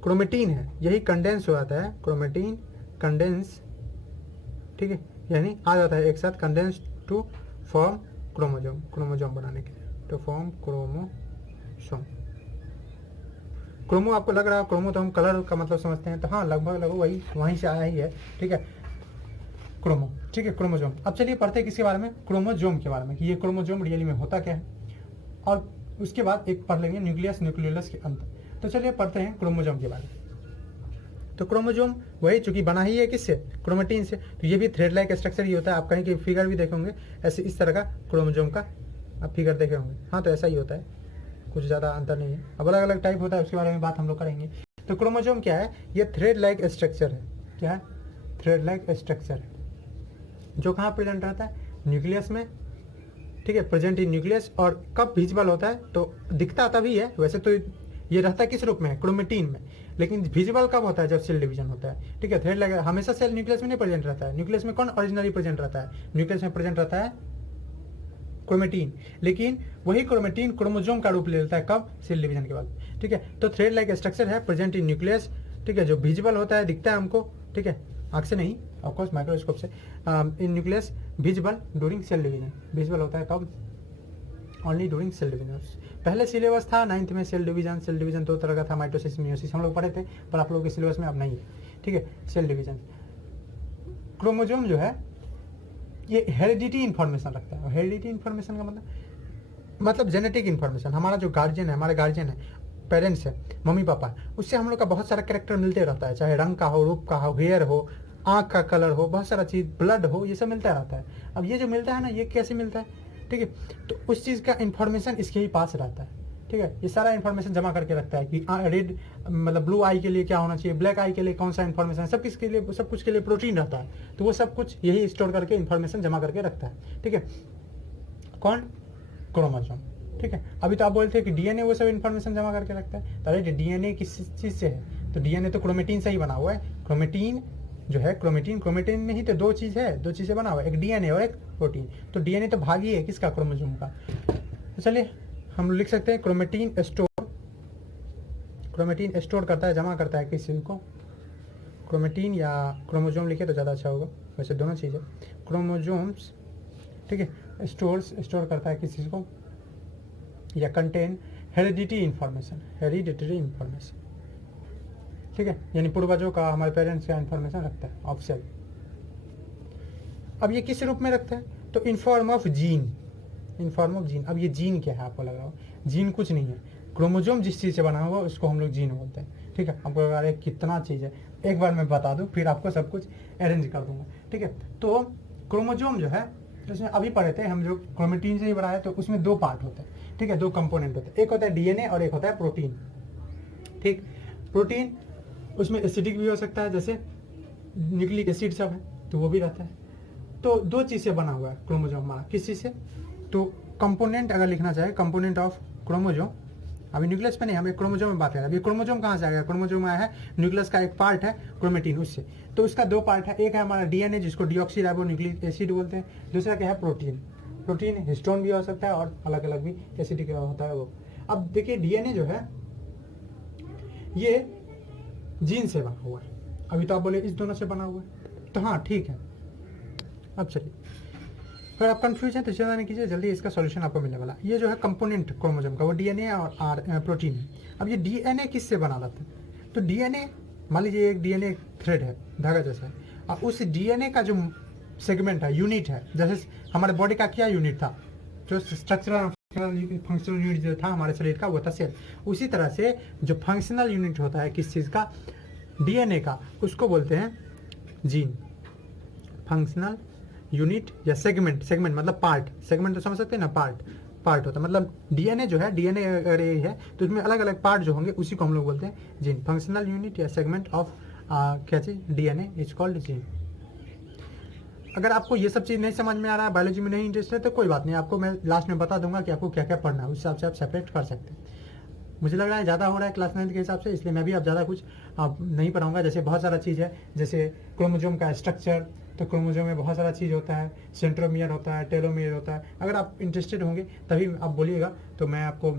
क्रोमेटिन है यही कंडेंस हो जाता है, क्रोमेटिन कंडेंस, ठीक है, यानी आ जाता है एक साथ condense to form chromosome, chromosome बनाने के लिए, टू फॉर्म क्रोमोसोम। क्रोमो आपको लग रहा है, क्रोमो तो हम कलर का मतलब समझते हैं, तो हाँ लगभग वही वहीं से आया ही है, ठीक है, क्रोमो, ठीक है, क्रोमोजोम। अब चलिए पढ़ते हैं किसके बारे में, क्रोमोजोम के बारे में, कि ये क्रोमोजोम रियली में होता क्या है, और उसके बाद एक पढ़ लेंगे न्यूक्लियस, न्यूक्लियोलस के अंतर। तो चलिए पढ़ते हैं क्रोमोजोम के बारे में। तो क्रोमोजोम वही चूंकि बना ही है किससे, क्रोमेटिन से, तो ये भी थ्रेड लाइक स्ट्रक्चर ही होता है। आप कहीं की फिगर भी देखेंगे ऐसे इस तरह का क्रोमोजोम का आप फिगर देखे होंगे, हाँ तो ऐसा ही होता है, कुछ ज़्यादा अंतर नहीं है। अब अलग अलग टाइप होता है, उसके बारे में बात हम लोग करेंगे। तो क्रोमोजोम क्या है, ये थ्रेड लाइक स्ट्रक्चर है। क्या है, थ्रेड लाइक स्ट्रक्चर है, जो कहाँ प्रेजेंट रहता है, न्यूक्लियस में, ठीक है, प्रेजेंट इन न्यूक्लियस। और कब विजिबल होता है, तो दिखता तभी है, वैसे तो ये रहता है किस रूप में, क्रोमेटिन में, लेकिन विजिबल कब होता है, जब सेल डिवीजन होता है, ठीक है। थ्रेड लाइक हमेशा सेल न्यूक्लियस में नहीं प्रेजेंट रहता है, न्यूक्लियस में कौन ओरिजिनली प्रेजेंट रहता है, न्यूक्लियस में प्रेजेंट रहता है क्रोमेटिन, लेकिन वही क्रोमेटिन क्रोमोजोम का रूप ले लेता है कब, सेल डिवीजन के बाद, ठीक है। तो थ्रेड लाइक स्ट्रक्चर है प्रेजेंट इन न्यूक्लियस, ठीक है, जो विजिबल होता है, दिखता है हमको, ठीक है, आँख से नहीं, ऑफकोर्स माइक्रोस्कोप से, in nucleus, visible during cell division, visible होता है कब, ओनली ड्यूरिंग सेल डिवीजन। पहले सिलेबस था 9th में सेल डिवीजन दो तरह का था, माइटोसिस मियोसिस हम लोग पढ़े थे, पर आप लोगों के सिलेबस में अब नहीं है, ठीक है। सेल डिवीजन, क्रोमोजोम जो है ये हेरिडिटी इन्फॉर्मेशन रखता है। हेरिडिटी इन्फॉर्मेशन का मतलब जेनेटिक इन्फॉर्मेशन, हमारा जो गार्जियन है, हमारे गार्जियन है, पेरेंट्स है, मम्मी पापा, उससे हम लोग का बहुत सारा कैरेक्टर मिलते रहता है, चाहे रंग का हो, रूप का हो, हेयर हो, आँख का कलर हो, बहुत सारा चीज़, ब्लड हो, ये सब मिलता रहता है। अब ये जो मिलता है ना, ये कैसे मिलता है, ठीक है, तो उस चीज़ का इन्फॉर्मेशन इसके ही पास रहता है, ठीक है। ये सारा इन्फॉर्मेशन जमा करके रखता है कि रेड मतलब ब्लू आई के लिए क्या होना चाहिए, ब्लैक आई के लिए कौन सा इन्फॉर्मेशन है, सब किसके लिए, सब कुछ के लिए प्रोटीन रहता है, तो वो सब कुछ यही स्टोर करके इन्फॉर्मेशन जमा करके रखता है, ठीक है। कौन, क्रोमोसोम, ठीक है। अभी तो आप बोलते हैं कि डीएनए वो सब इन्फॉर्मेशन जमा करके रखता है, तो अरे डीएनए किस चीज़ से है, तो डीएनए तो क्रोमेटिन से ही बना हुआ है। क्रोमेटिन जो है, क्रोमेटिन में ही तो दो चीज़ है, दो चीज़ें बना हुआ है, एक डीएनए और एक प्रोटीन। तो डीएनए तो भाग ही है किसका, क्रोमोसोम का। तो चलिए हम लिख सकते हैं क्रोमेटिन स्टोर करता है, जमा करता है किस चीज़ को, क्रोमेटिन या क्रोमोजोम लिखे तो ज़्यादा अच्छा होगा, वैसे दोनों चीज़ें, क्रोमोजोम्स, ठीक है, स्टोर करता है किस चीज़ को, या कंटेन हेरिडिटरी इन्फॉर्मेशन, ठीक है, यानी पूर्वजों का, हमारे पेरेंट्स का इन्फॉर्मेशन रखता है ऑफ सेल। अब ये किस रूप में रखता है, तो इन फॉर्म ऑफ जीन, अब ये जीन क्या है, आपको लग रहा हो जीन कुछ नहीं है, क्रोमोजोम जिस चीज़ से बना हुआ उसको हम लोग जीन बोलते हैं, ठीक है। आपको लग रहा है कितना चीज़ है, एक बार मैं बता दूं, फिर आपको सब कुछ अरेंज कर दूंगा, ठीक है। तो क्रोमोजोम जो है, इसमें अभी पढ़े थे हम, जो क्रोमेटिन से ही बना है, तो उसमें दो पार्ट होते हैं, ठीक है, दो कंपोनेंट होते हैं, एक होता है डीएनए और एक होता है प्रोटीन, ठीक। प्रोटीन उसमें एसिडिक भी हो सकता है, जैसे न्यूक्लिक एसिड सब है, तो वो भी रहता है। तो दो चीज़ से बना हुआ है क्रोमोजोम हमारा, किस चीज़ से, तो कंपोनेंट अगर लिखना चाहे, कंपोनेंट ऑफ क्रोमोजोम, अभी न्यूक्लियस पे नहीं, हम एक क्रोमोजोम में बात करें। अभी क्रोमोजोम कहाँ से आ गया, क्रोमोजोम आया है न्यूक्लियस का एक पार्ट है क्रोमेटिन, उससे। तो उसका दो पार्ट है, एक है हमारा डीएनए जिसको डीऑक्सीराइबोन्यूक्लिक एसिड बोलते हैं, दूसरा क्या है प्रोटीन हिस्टोन भी हो सकता है और अलग अलग भी एसिडिक होता है वो। अब देखिए डीएनए जो है ये जीन से बना हुआ है, अभी तो आप बोले इस दोनों से बना हुआ है, तो हाँ ठीक है। अब चलिए, अगर आप कंफ्यूज हैं तो चिंता नहीं कीजिए, जल्दी इसका सॉल्यूशन आपको मिलने वाला। ये जो है कंपोनेंट क्रोमोसोम का, वो डीएनए और प्रोटीन है। अब ये डीएनए किससे बना रहता है, तो डीएनए, मान लीजिए एक डीएनए थ्रेड है, धागा जैसा है, और उस डीएनए का जो सेगमेंट है, यूनिट है, जैसे हमारे बॉडी का क्या यूनिट था, जो स्ट्रक्चरल फंक्शनल यूनिट जो था हमारे शरीर का, वो था सेल। उसी तरह से जो फंक्शनल यूनिट होता है किस चीज़ का, डीएनए का, उसको बोलते हैं जीन। फंक्शनल यूनिट या सेगमेंट मतलब पार्ट, सेगमेंट तो समझ सकते हैं ना, पार्ट होता है, मतलब डीएनए जो है, डीएनए अगर ये है तो उसमें अलग अलग पार्ट जो होंगे उसी को हम लोग बोलते हैं जीन। फंक्शनल यूनिट या सेगमेंट ऑफ क्या चीज़, डीएनए इज कॉल्ड जीन। अगर आपको ये सब चीज़ नहीं समझ में आ रहा है, बायोलॉजी में नहीं इंटरेस्ट है, तो कोई बात नहीं, आपको मैं लास्ट में बता दूंगा कि आपको क्या क्या पढ़ना है, उस हिसाब से आप सेपरेट कर सकते हैं। मुझे लग रहा है ज़्यादा हो रहा है क्लास 9 के हिसाब से, इसलिए मैं भी अब ज़्यादा कुछ नहीं पढ़ाऊंगा। जैसे बहुत सारा चीज़ है, जैसे क्रोमोजोम का स्ट्रक्चर, तो क्रोमोजोम में बहुत सारा चीज़ होता है, सेंट्रोमियर होता है, टेलोमियर होता है। अगर आप इंटरेस्टेड होंगे तभी आप बोलिएगा, तो मैं आपको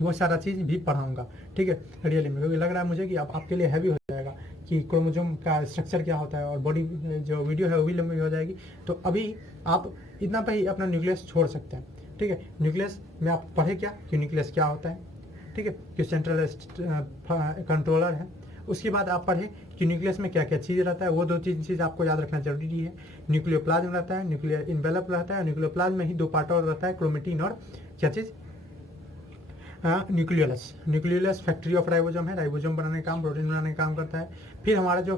वो सारा चीज़ भी पढ़ाऊंगा, ठीक है, रियली में, क्योंकि लग रहा है मुझे कि आपके लिए हैवी हो जाएगा कि क्रोमोसोम का स्ट्रक्चर क्या होता है, और बॉडी जो वीडियो है वो भी लंबी हो जाएगी। तो अभी आप इतना पे ही अपना न्यूक्लियस छोड़ सकते हैं। ठीक है, न्यूक्लियस में आप पढ़े क्या कि न्यूक्लियस क्या होता है, ठीक है, कि सेंट्रल कंट्रोलर है। उसके बाद आप पढ़े कि न्यूक्लियस में क्या क्या चीज़ रहता है, वो दो तीन चीज़ आपको याद रखना जरूरी है। न्यूक्लियोप्लाज्म रहता है, न्यूक्लियर इन्वेलप रहता है, न्यूक्लियोप्लाज्म में ही दो पार्ट और रहता है, क्रोमेटिन और क्या चीज़, nucleolus. Nucleolus factory of ribosome है, राइबोसोम बनाने का काम, प्रोटीन बनाने का काम करता है। फिर हमारा जो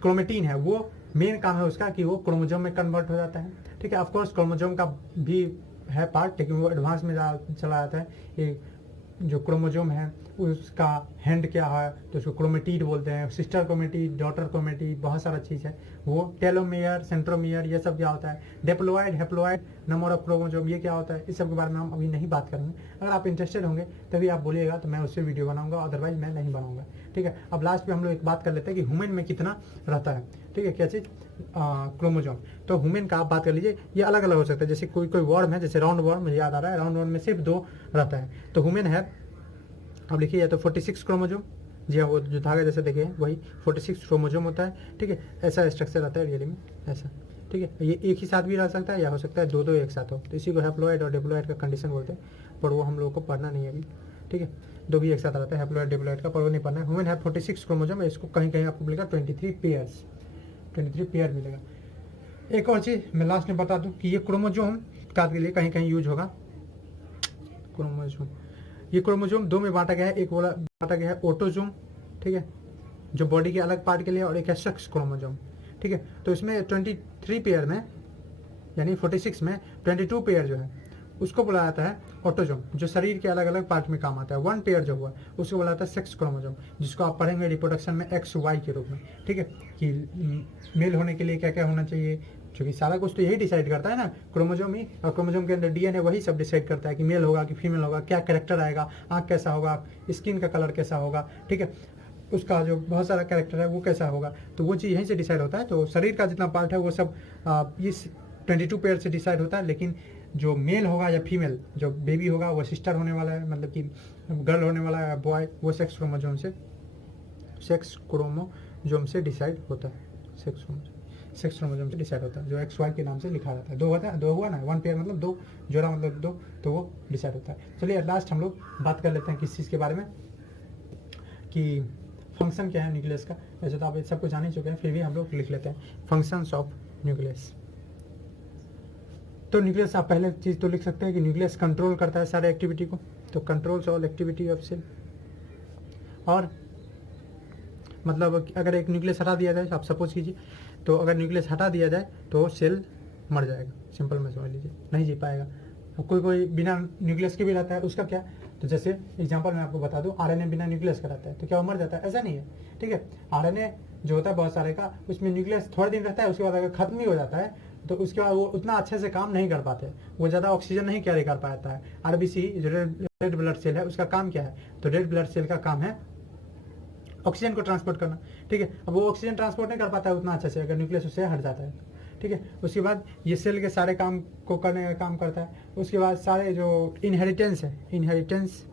क्रोमेटिन है वो मेन काम है उसका कि वो क्रोमोसोम में कन्वर्ट हो जाता है। ठीक है, ऑफकोर्स क्रोमोसोम का भी है पार्ट, लेकिन वो एडवांस में चला जाता है। ये जो क्रोमोसोम है उसका हैंड क्या है तो उसको क्रोमेटिड बोलते हैं, सिस्टर क्रोमेटिड, डॉटर क्रोमेटिड, बहुत सारा चीज़ है। वो टेलोमेयर, सेंट्रोमेयर, ये सब क्या होता है, diploid, haploid, number of chromosome, ये क्या होता है, इस सब के बारे में हम अभी नहीं बात करेंगे। अगर आप इंटरेस्टेड होंगे तभी आप बोलिएगा तो मैं उससे वीडियो बनाऊंगा, अदरवाइज मैं नहीं बनाऊंगा। ठीक है, अब लास्ट पे हम लोग एक बात कर लेते हैं कि ह्यूमन में कितना रहता है। ठीक है, क्या चीज़, क्रोमोसोम। तो ह्यूमन का आप बात कर लीजिए, ये अलग अलग हो सकता है। जैसे कोई कोई वर्म है, जैसे राउंड वर्म, मुझे याद आ रहा है, राउंड वर्म में सिर्फ 2 रहता है। तो ह्यूमन है, अब लिखिए, या तो 46 क्रोमोसोम, जी हाँ, वो जो धागा जैसे देखे वही 46 क्रोमोसोम होता है। ठीक है, ऐसा स्ट्रक्चर रहता है रियली में, ऐसा। ठीक है, ये एक ही साथ भी रह सकता है या हो सकता है 2-2 एक साथ हो, तो इसी को हैप्लॉइड और डिप्लॉइड का कंडीशन बोलते हैं, पर वो हम लोगों को पढ़ना नहीं है अभी। ठीक है, 2 भी एक साथ रहता है, हैप्लॉइड डिप्लॉइड का, पर वो नहीं पढ़ना है। ह्यूमन है 46 क्रोमोसोम, इसको कहीं कहीं आपको मिलेगा 23 पेयर्स, 23 पेयर मिलेगा। एक और चीज़ मैं लास्ट में बता दूं कि ये क्रोमोसोम का के लिए कहीं कहीं यूज होगा। क्रोमोसोम, ये क्रोमोसोम 2 में बांटा गया है, एक वाला बांटा गया है ऑटोसोम, ठीक है, जो बॉडी के अलग पार्ट के लिए, और एक है सेक्स क्रोमोसोम। ठीक है, तो इसमें 23 पेयर में, यानी 46 में 22 पेयर जो है उसको बोला जाता है ऑटोसोम, जो शरीर के अलग अलग पार्ट में काम आता है। 1 पेयर जो हुआ उसको बोला जाता है सेक्स क्रोमोसोम, जिसको आप पढ़ेंगे रिप्रोडक्शन में XY के रूप में। ठीक है, कि मेल होने के लिए क्या क्या होना चाहिए, क्योंकि सारा कुछ तो यही डिसाइड करता है ना, क्रोमोसोम ही, और क्रोमोसोम के अंदर DNA वही सब डिसाइड करता है कि मेल होगा कि फीमेल होगा, क्या कैरेक्टर आएगा, आँख कैसा होगा, स्किन का कलर कैसा होगा, ठीक है, उसका जो बहुत सारा कैरेक्टर है वो कैसा होगा, तो वो चीज़ यहीं से डिसाइड होता है। तो शरीर का जितना पार्ट है वो सब इस 22 पेयर से डिसाइड होता है। लेकिन जो मेल होगा या फीमेल, जो बेबी होगा वो सिस्टर होने वाला है, मतलब कि गर्ल होने वाला है, बॉय, वो सेक्स क्रोमोसोम से डिसाइड होता है। सेक्स क्रोमोसोम से डिसाइड होता है, जो XY के नाम से लिखा जाता है। 2 होता है, 2 हुआ ना, 1 पेयर मतलब 2, जोड़ा मतलब 2, तो वो डिसाइड होता है। चलिए लास्ट हम लोग बात कर लेते हैं किस चीज़ के बारे में, कि फंक्शन क्या है न्यूक्लियस का। वैसे तो आप सब कुछ जान ही चुके हैं, फिर भी हम लोग लिख लेते हैं फंक्शंस ऑफ न्यूक्लियस। तो न्यूक्लियस आप पहले चीज़ तो लिख सकते हैं कि न्यूक्लियस कंट्रोल करता है सारे एक्टिविटी को, तो controls all activity of cell. और मतलब अगर एक न्यूक्लियस हटा दिया जाए, आप सपोज कीजिए, तो अगर न्यूक्लियस हटा दिया जाए तो सेल मर जाएगा, सिंपल में समझ लीजिए, नहीं जी पाएगा। और कोई कोई बिना न्यूक्लियस के भी रहता है, उसका क्या, तो जैसे एग्जांपल मैं आपको बता दूं, RNA बिना न्यूक्लियस का रहता है, तो क्या वो मर जाता है, ऐसा नहीं है। ठीक है, RNA जो होता है बहुत सारे का, उसमें न्यूक्लियस थोड़े दिन रहता है, उसके बाद अगर खत्म ही हो जाता है तो उसके बाद वो उतना अच्छे से काम नहीं कर पाते, वो ज़्यादा ऑक्सीजन नहीं कैरी कर पाता है। RBC जो रेड ब्लड सेल है उसका काम क्या है, तो रेड ब्लड सेल का काम है ऑक्सीजन को ट्रांसपोर्ट करना। ठीक है, अब वो ऑक्सीजन ट्रांसपोर्ट नहीं कर पाता है उतना अच्छे से अगर न्यूक्लियस उससे हट जाता है। ठीक है, उसके बाद ये सेल के सारे काम को करने का काम करता है। उसके बाद सारे जो इनहेरिटेंस है, इनहेरिटेंस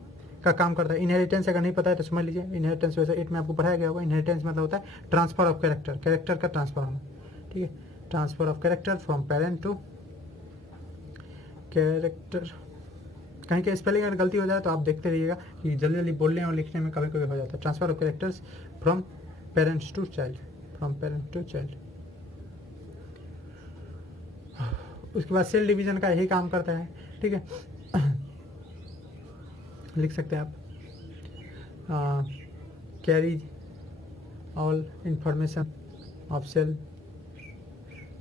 का काम करता है। इनहेरिटेंस अगर नहीं पता है तो समझ लीजिए, इनहेरिटेंस वैसे 8 में आपको पढ़ाया गया होगा। इनहेरिटेंस मतलब होता है ट्रांसफर ऑफ कैरेक्टर, कैरेक्टर का ट्रांसफर होना। ठीक है, transfer of character from parent to character. कहीं कहीं स्पेलिंग अगर गलती हो जाए तो आप देखते रहिएगा कि जल्दी जल्दी बोलने और लिखने में कभी कभी हो जाता है। Transfer of characters from parents to child, from parent to child. उसके बाद सेल डिवीजन का यही काम करता है। ठीक है, लिख सकते हैं आप, carries all information of cell.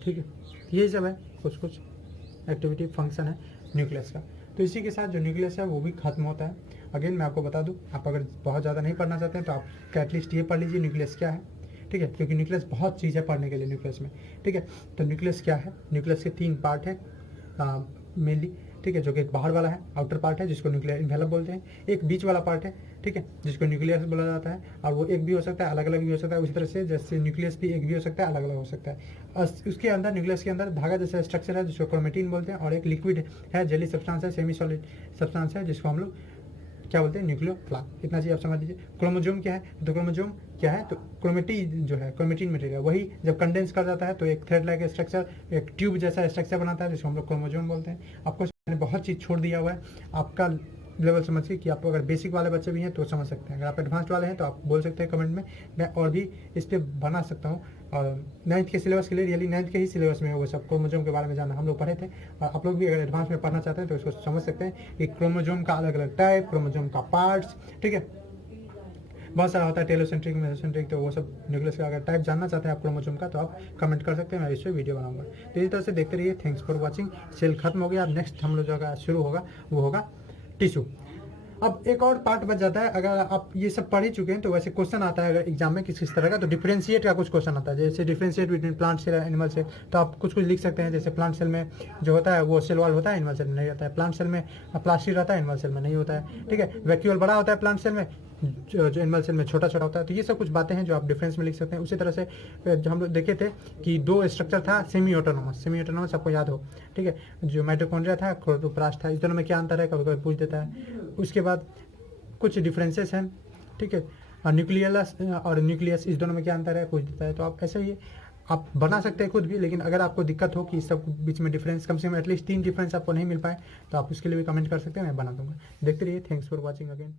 ठीक है, यही सब है, कुछ कुछ एक्टिविटी फंक्शन है न्यूक्लियस का। तो इसी के साथ जो न्यूक्लियस है वो भी खत्म होता है। अगेन मैं आपको बता दूं, आप अगर बहुत ज़्यादा नहीं पढ़ना चाहते हैं तो आप एटलीस्ट ये पढ़ लीजिए न्यूक्लियस क्या है। ठीक है, क्योंकि न्यूक्लियस बहुत चीज़ है पढ़ने के लिए न्यूक्लियस में। ठीक है, तो न्यूक्लियस क्या है, न्यूक्लियस के 3 पार्ट है मेनली। ठीक है, जो कि एक बाहर वाला है, आउटर पार्ट है, जिसको न्यूक्लियर इन्वेलप बोलते हैं। एक बीच वाला पार्ट है, ठीक है, जिसको न्यूक्लियस बोला जाता है। और वो एक भी हो सकता है, अलग अलग भी हो सकता है, उसी तरह से जैसे न्यूक्लियस भी एक भी हो सकता है, अलग अलग हो सकता है। और उसके अंदर, न्यूक्लियस के अंदर धागा जैसा स्ट्रक्चर है जिसको क्रोमेटिन बोलते हैं, और एक लिक्विड है, जेली सब्सटेंस है, सेमी सॉलिड सब्सटेंस है, जिसको हम लोग क्या बोलते हैं, न्यूक्लियोफिला। इतना चीज़ आप समझ लीजिए। क्रोमोजोम क्या है, तो क्रोमोजोम क्या है, तो क्रोमेटिन जो है, क्रोमेटिन मटेरियल, वही जब कंडेंस कर जाता है तो एक थ्रेड लाइक स्ट्रक्चर, एक ट्यूब जैसा स्ट्रक्चर बनाता है जिसको हम लोग क्रोमोजोम बोलते हैं। आपको मैंने बहुत चीज़ छोड़ दिया हुआ है, आपका लेवल समझिए कि आप अगर बेसिक वाले बच्चे भी हैं तो समझ सकते हैं, अगर आप एडवांस वाले हैं तो आप बोल सकते हैं कमेंट में, मैं और भी इस पर बना सकता हूँ। और 9th के सिलेबस के लिए रियली 9th के ही सिलेबस में है वो सब, क्रोमोजोम के बारे में जानना हम लोग पढ़े थे, और आप लोग भी अगर एडवांस में पढ़ना चाहते हैं तो इसको समझ सकते हैं कि क्रोमोजोम का अलग अलग टाइप, क्रोमोजोम का पार्ट्स, ठीक है, बहुत सारा होता है, टेलोसेंट्रिक, मेसोसेंट्रिक, तो वो सब न्यूक्लियस का अगर टाइप जानना चाहते हैं आप क्रोमोजोम का तो आप कमेंट कर सकते हैं, मैं इस पर वीडियो बनाऊंगा। तो इसी तरह से देखते रहिए। Thanks for watching. सेल खत्म हो गया, अब नेक्स्ट हम लोग जो शुरू होगा वो होगा टिश्यू। अब एक और पार्ट बच जाता है, अगर आप ये सब पढ़ ही चुके हैं तो वैसे क्वेश्चन आता है अगर एग्जाम में किस तरह का, तो डिफरेंशिएट का कुछ क्वेश्चन आता है, जैसे डिफरेंशिएट बिटवीन प्लांट सेल और एनिमल सेल, तो आप कुछ लिख सकते हैं। जैसे प्लांट सेल में जो होता है वो सेल वॉल होता है, एनिमल सेल में नहीं होता है। प्लांट सेल में प्लास्टिक रहता है, एनिमल सेल में नहीं होता है, ठीक है। वैक्यूल बड़ा होता है प्लांट सेल में, जो एनिमल सेल में छोटा छोटा होता है। तो ये सब कुछ बातें हैं जो आप डिफरेंस में लिख सकते हैं। उसी तरह से जो हम लोग देखे थे कि दो स्ट्रक्चर था सेमी ऑटोनोमस, सेमी ऑटोनोमस आपको याद हो, ठीक है, जो माइटोकॉन्ड्रिया था, क्लोरोप्लास्ट था, इस दोनों में क्या अंतर है कभी कभी पूछ देता है। उसके बाद कुछ डिफरेंसेस हैं, ठीक है, और न्यूक्लियस और न्यूक्लियस, इस दोनों में क्या अंतर है पूछ देता है। तो आप ऐसे ही आप बना सकते हैं खुद भी, लेकिन अगर आपको दिक्कत हो कि इस सब बीच में डिफरेंस कम से कम एटलीस्ट 3 डिफरेंस आपको नहीं मिल पाए तो आप उसके लिए भी कमेंट कर सकते हैं, मैं बना दूंगा। देखते रहिए। Thanks for watching again.